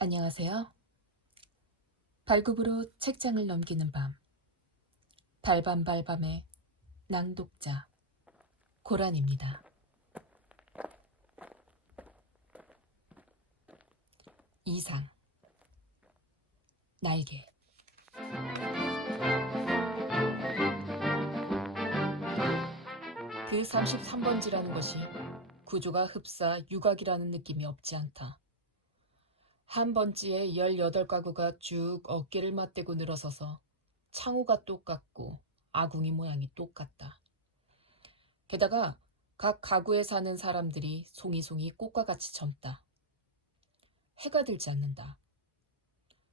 안녕하세요. 발굽으로 책장을 넘기는 밤. 발밤발밤의 낭독자 고란입니다. 이상 날개. 그 33번지라는 것이 구조가 흡사 유곽이라는 느낌이 없지 않다. 한 번지에 18가구가 쭉 어깨를 맞대고 늘어서서 창호가 똑같고 아궁이 모양이 똑같다. 게다가 각 가구에 사는 사람들이 송이송이 꽃과 같이 젊다. 해가 들지 않는다.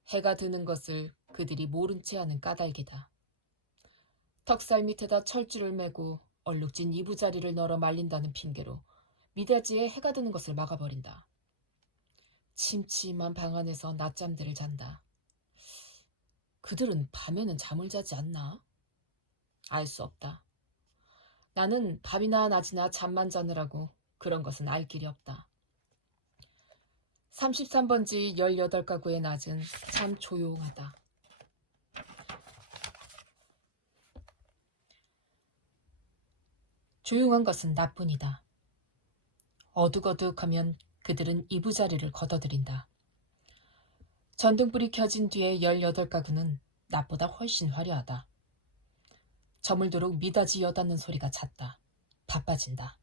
해가 드는 것을 그들이 모른 채 하는 까닭이다. 턱살 밑에다 철줄을 매고 얼룩진 이부자리를 널어 말린다는 핑계로 미닫이에 해가 드는 것을 막아버린다. 침침한 방 안에서 낮잠들을 잔다. 그들은 밤에는 잠을 자지 않나? 알 수 없다. 나는 밤이나 낮이나 잠만 자느라고 그런 것은 알 길이 없다. 33번지 18가구의 낮은 참 조용하다. 조용한 것은 나뿐이다. 어둑어둑하면 그들은 이부자리를 걷어들인다. 전등불이 켜진 뒤에 18가구는 낮보다 훨씬 화려하다. 저물도록 미닫이 여닫는 소리가 잦다. 바빠진다.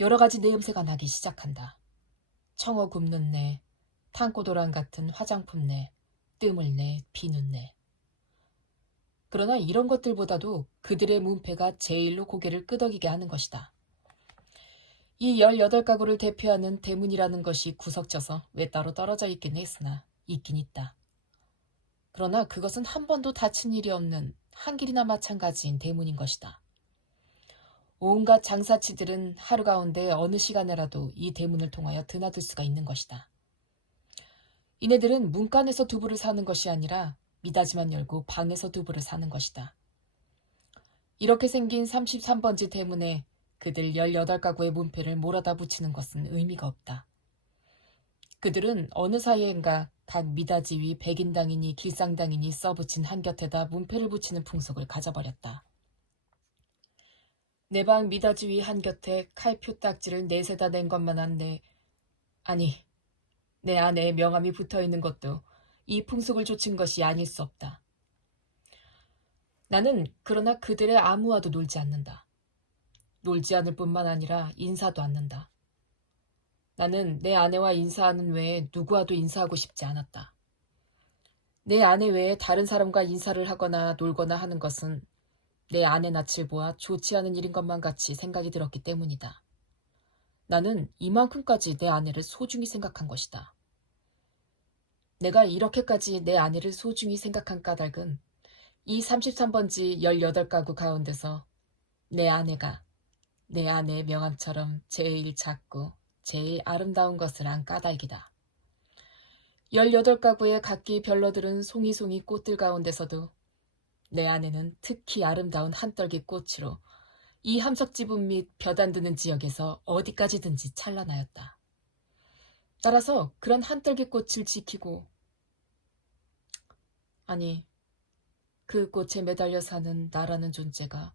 여러 가지 내음새가 나기 시작한다. 청어 굽는 내, 탕꼬도랑 같은 화장품 내, 뜸을 내, 비누 내. 그러나 이런 것들보다도 그들의 문패가 제일로 고개를 끄덕이게 하는 것이다. 이 18가구를 대표하는 대문이라는 것이 구석져서 왜 따로 떨어져 있긴 했으나 있긴 있다. 그러나 그것은 한 번도 다친 일이 없는 한길이나 마찬가지인 대문인 것이다. 온갖 장사치들은 하루 가운데 어느 시간에라도 이 대문을 통하여 드나들 수가 있는 것이다. 이네들은 문간에서 두부를 사는 것이 아니라 미닫이만 열고 방에서 두부를 사는 것이다. 이렇게 생긴 33번지 대문에 그들 18가구의 문패를 몰아다 붙이는 것은 의미가 없다. 그들은 어느 사이엔가 각 미닫이 위 백인당이니 길상당이니 써붙인 한 곁에다 문패를 붙이는 풍속을 가져버렸다. 내 방 미닫이 위 한 곁에 칼표 딱지를 내세다 낸 것만한 내 아내의 명함이 붙어있는 것도 이 풍속을 좇은 것이 아닐 수 없다. 나는 그러나 그들의 아무와도 놀지 않는다. 놀지 않을 뿐만 아니라 인사도 않는다. 나는 내 아내와 인사하는 외에 누구와도 인사하고 싶지 않았다. 내 아내 외에 다른 사람과 인사를 하거나 놀거나 하는 것은 내 아내 낯을 보아 좋지 않은 일인 것만 같이 생각이 들었기 때문이다. 나는 이만큼까지 내 아내를 소중히 생각한 것이다. 내가 이렇게까지 내 아내를 소중히 생각한 까닭은 이 33번지 18가구 가운데서 내 아내가 내 아내의 명함처럼 제일 작고 제일 아름다운 것을 안 까닭이다. 18가구의 각기 별로들은 송이송이 꽃들 가운데서도 내 아내는 특히 아름다운 한떨기 꽃으로 이 함석지분 및 볕 안 드는 지역에서 어디까지든지 찬란하였다. 따라서 그런 한떨기 꽃을 지키고 그 꽃에 매달려 사는 나라는 존재가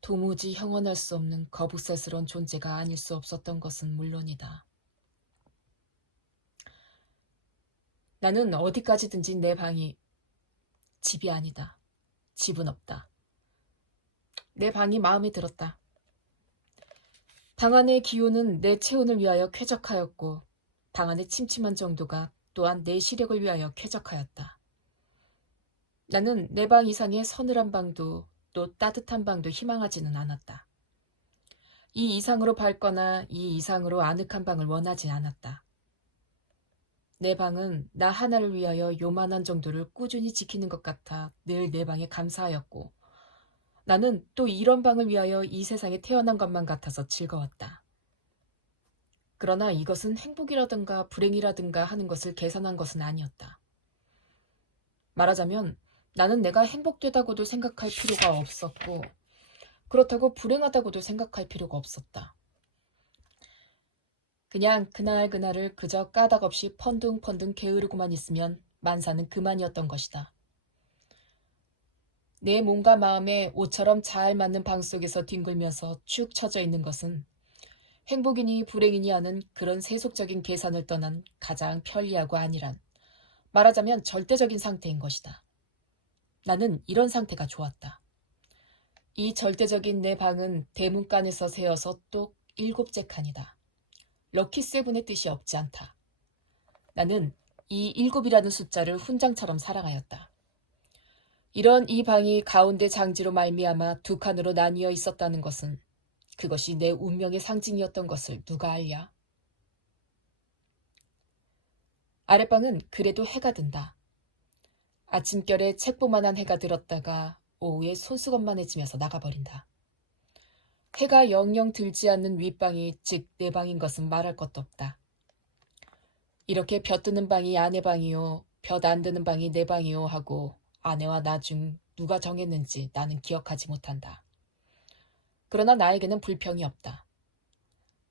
도무지 형언할 수 없는 거북살스러운 존재가 아닐 수 없었던 것은 물론이다. 나는 어디까지든지 내 방이 집이 아니다. 집은 없다. 내 방이 마음에 들었다. 방 안의 기온은 내 체온을 위하여 쾌적하였고 방 안의 침침한 정도가 또한 내 시력을 위하여 쾌적하였다. 나는 내 방 이상의 서늘한 방도 또 따뜻한 방도 희망하지는 않았다. 이 이상으로 밝거나 이 이상으로 아늑한 방을 원하지 않았다. 내 방은 나 하나를 위하여 요만한 정도를 꾸준히 지키는 것 같아 늘 내 방에 감사하였고 나는 또 이런 방을 위하여 이 세상에 태어난 것만 같아서 즐거웠다. 그러나 이것은 행복이라든가 불행이라든가 하는 것을 계산한 것은 아니었다. 말하자면 나는 내가 행복되다고도 생각할 필요가 없었고 그렇다고 불행하다고도 생각할 필요가 없었다. 그냥 그날그날을 그저 까닭없이 펀둥펀둥 게으르고만 있으면 만사는 그만이었던 것이다. 내 몸과 마음에 옷처럼 잘 맞는 방 속에서 뒹굴면서 축 처져 있는 것은 행복이니 불행이니 하는 그런 세속적인 계산을 떠난 가장 편리하고 안일한, 말하자면 절대적인 상태인 것이다. 나는 이런 상태가 좋았다. 이 절대적인 내 방은 대문간에서 세어서 똑 7째 칸이다. 럭키 세븐의 뜻이 없지 않다. 나는 이 7이라는 숫자를 훈장처럼 사랑하였다. 이런 이 방이 가운데 장지로 말미암아 2칸으로 나뉘어 있었다는 것은 그것이 내 운명의 상징이었던 것을 누가 알랴? 아랫방은 그래도 해가 든다. 아침결에 책보만한 해가 들었다가 오후에 손수건만해지면서 나가버린다. 해가 영영 들지 않는 윗방이 즉 내 방인 것은 말할 것도 없다. 이렇게 볕 드는 방이 아내 방이요, 볕 안 드는 방이 내 방이요 하고 아내와 나 중 누가 정했는지 나는 기억하지 못한다. 그러나 나에게는 불평이 없다.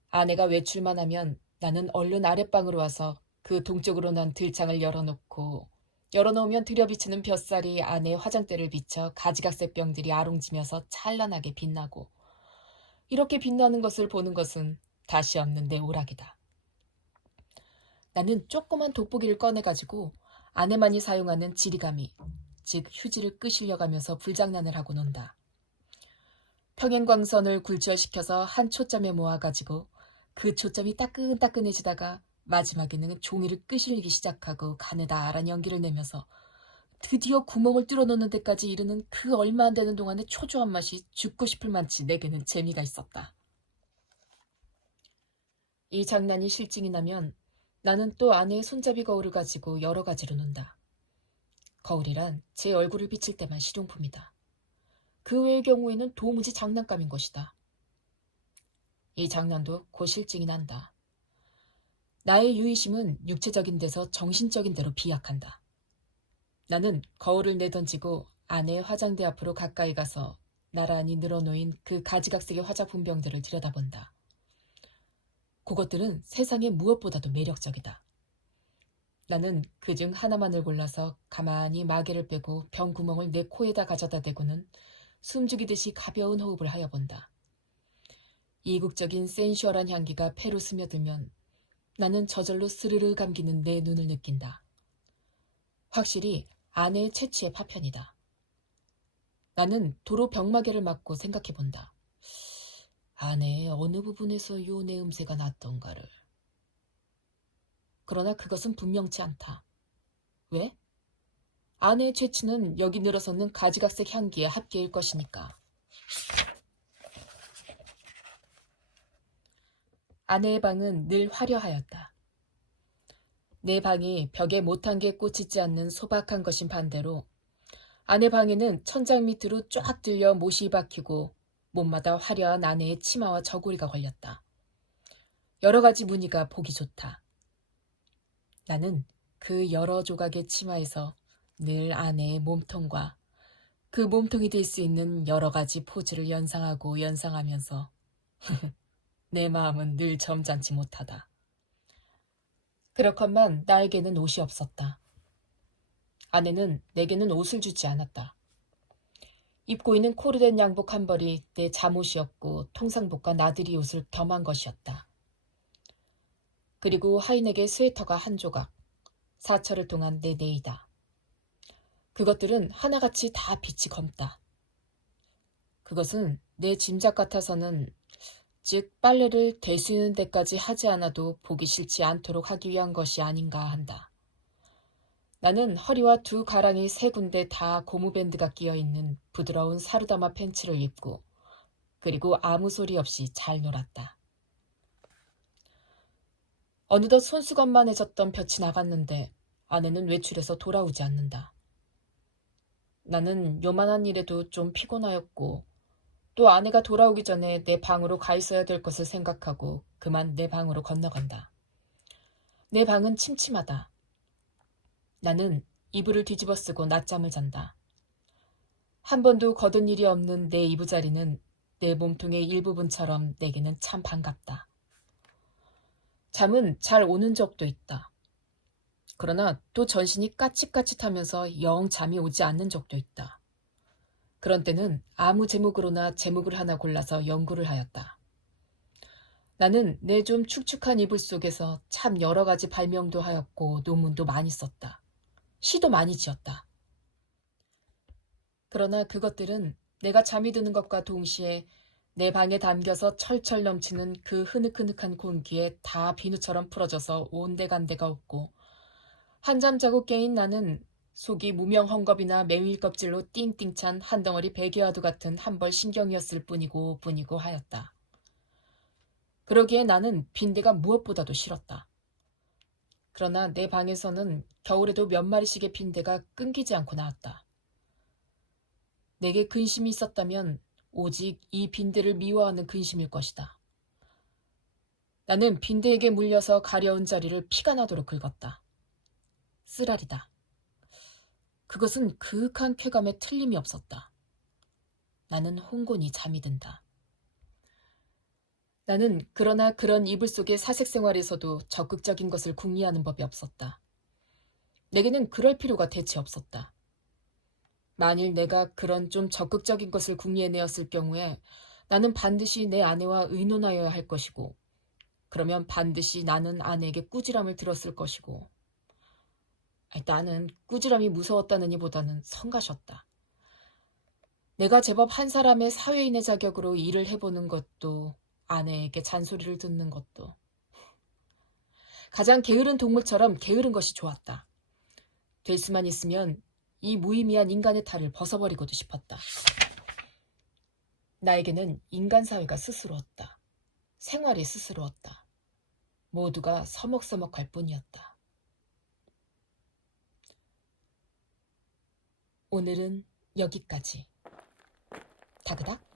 아내가 외출만 하면 나는 얼른 아랫방으로 와서 그 동쪽으로 난 들창을 열어놓으면 들여비치는 볕살이 아내 화장대를 비쳐 가지각색 병들이 아롱지면서 찬란하게 빛나고, 이렇게 빛나는 것을 보는 것은 다시 없는 내 오락이다. 나는 조그만 돋보기를 꺼내가지고 아내만이 사용하는 지리가미, 즉 휴지를 끄실려가면서 불장난을 하고 논다. 평행광선을 굴절시켜서 한 초점에 모아가지고 그 초점이 따끈따끈해지다가 마지막에는 종이를 끄실리기 시작하고 간에다 아란 연기를 내면서 드디어 구멍을 뚫어놓는 데까지 이르는 그 얼마 안 되는 동안의 초조한 맛이 죽고 싶을 만치 내게는 재미가 있었다. 이 장난이 실증이 나면 나는 또 아내의 손잡이 거울을 가지고 여러 가지로 논다. 거울이란 제 얼굴을 비칠 때만 실용품이다. 그 외의 경우에는 도무지 장난감인 것이다. 이 장난도 곧 실증이 난다. 나의 유의심은 육체적인 데서 정신적인 데로 비약한다. 나는 거울을 내던지고 아내의 화장대 앞으로 가까이 가서 나란히 늘어놓인 그 가지각색의 화장품 병들을 들여다본다. 그것들은 세상에 무엇보다도 매력적이다. 나는 그중 하나만을 골라서 가만히 마개를 빼고 병 구멍을 내 코에다 가져다 대고는 숨죽이듯이 가벼운 호흡을 하여 본다. 이국적인 센슈얼한 향기가 폐로 스며들면 나는 저절로 스르르 감기는 내 눈을 느낀다. 확실히 아내의 채취의 파편이다. 나는 도로 병마개를 맞고 생각해본다. 아내의 어느 부분에서 요 내음새가 났던가를. 그러나 그것은 분명치 않다. 왜? 아내의 채취는 여기 늘어서는 가지각색 향기의 합계일 것이니까. 아내의 방은 늘 화려하였다. 내 방이 벽에 못한 게 꽂히지 않는 소박한 것인 반대로 아내 방에는 천장 밑으로 쫙 들려 못이 박히고 몸마다 화려한 아내의 치마와 저고리가 걸렸다. 여러 가지 무늬가 보기 좋다. 나는 그 여러 조각의 치마에서 늘 아내의 몸통과 그 몸통이 될 수 있는 여러 가지 포즈를 연상하고 연상하면서 내 마음은 늘 점잖지 못하다. 그렇건만 나에게는 옷이 없었다. 아내는 내게는 옷을 주지 않았다. 입고 있는 코르덴 양복 한 벌이 내 잠옷이었고 통상복과 나들이 옷을 겸한 것이었다. 그리고 하인에게 스웨터가 한 조각, 사철을 통한 내 네이다. 그것들은 하나같이 다 빛이 검다. 그것은 내 짐작 같아서는, 즉 빨래를 될 수 있는 데까지 하지 않아도 보기 싫지 않도록 하기 위한 것이 아닌가 한다. 나는 허리와 2가랑이 3군데 다 고무밴드가 끼어있는 부드러운 사르다마 팬츠를 입고 그리고 아무 소리 없이 잘 놀았다. 어느덧 손수건만해졌던 볕이 나갔는데 아내는 외출해서 돌아오지 않는다. 나는 요만한 일에도 좀 피곤하였고 또 아내가 돌아오기 전에 내 방으로 가 있어야 될 것을 생각하고 그만 내 방으로 건너간다. 내 방은 침침하다. 나는 이불을 뒤집어 쓰고 낮잠을 잔다. 한 번도 거둔 일이 없는 내 이부자리는 내 몸통의 일부분처럼 내게는 참 반갑다. 잠은 잘 오는 적도 있다. 그러나 또 전신이 까칫까칫하면서 영 잠이 오지 않는 적도 있다. 그런 때는 아무 제목으로나 제목을 하나 골라서 연구를 하였다. 나는 내 좀 축축한 이불 속에서 참 여러 가지 발명도 하였고 논문도 많이 썼다. 시도 많이 지었다. 그러나 그것들은 내가 잠이 드는 것과 동시에 내 방에 담겨서 철철 넘치는 그 흐느흐느한 공기에 다 비누처럼 풀어져서 온데간데가 없고 한잠 자고 깨인 나는 속이 무명 헝겊이나 메밀 껍질로 띵띵 찬 한 덩어리 베개와도 같은 한 벌 신경이었을 뿐이고 하였다. 그러기에 나는 빈대가 무엇보다도 싫었다. 그러나 내 방에서는 겨울에도 몇 마리씩의 빈대가 끊기지 않고 나왔다. 내게 근심이 있었다면 오직 이 빈대를 미워하는 근심일 것이다. 나는 빈대에게 물려서 가려운 자리를 피가 나도록 긁었다. 쓰라리다. 그것은 그윽한 쾌감에 틀림이 없었다. 나는 홍곤히 잠이 든다. 나는 그러나 그런 이불 속의 사색 생활에서도 적극적인 것을 궁리하는 법이 없었다. 내게는 그럴 필요가 대체 없었다. 만일 내가 그런 좀 적극적인 것을 궁리해내었을 경우에 나는 반드시 내 아내와 의논하여야 할 것이고 그러면 반드시 나는 아내에게 꾸지람을 들었을 것이고 나는 꾸지람이 무서웠다느니 보다는 성가셨다. 내가 제법 한 사람의 사회인의 자격으로 일을 해보는 것도 아내에게 잔소리를 듣는 것도 가장 게으른 동물처럼 게으른 것이 좋았다. 될 수만 있으면 이 무의미한 인간의 탈을 벗어버리고도 싶었다. 나에게는 인간 사회가 스스로웠다. 생활이 스스로웠다. 모두가 서먹서먹할 뿐이었다. 오늘은 여기까지. 다그닥.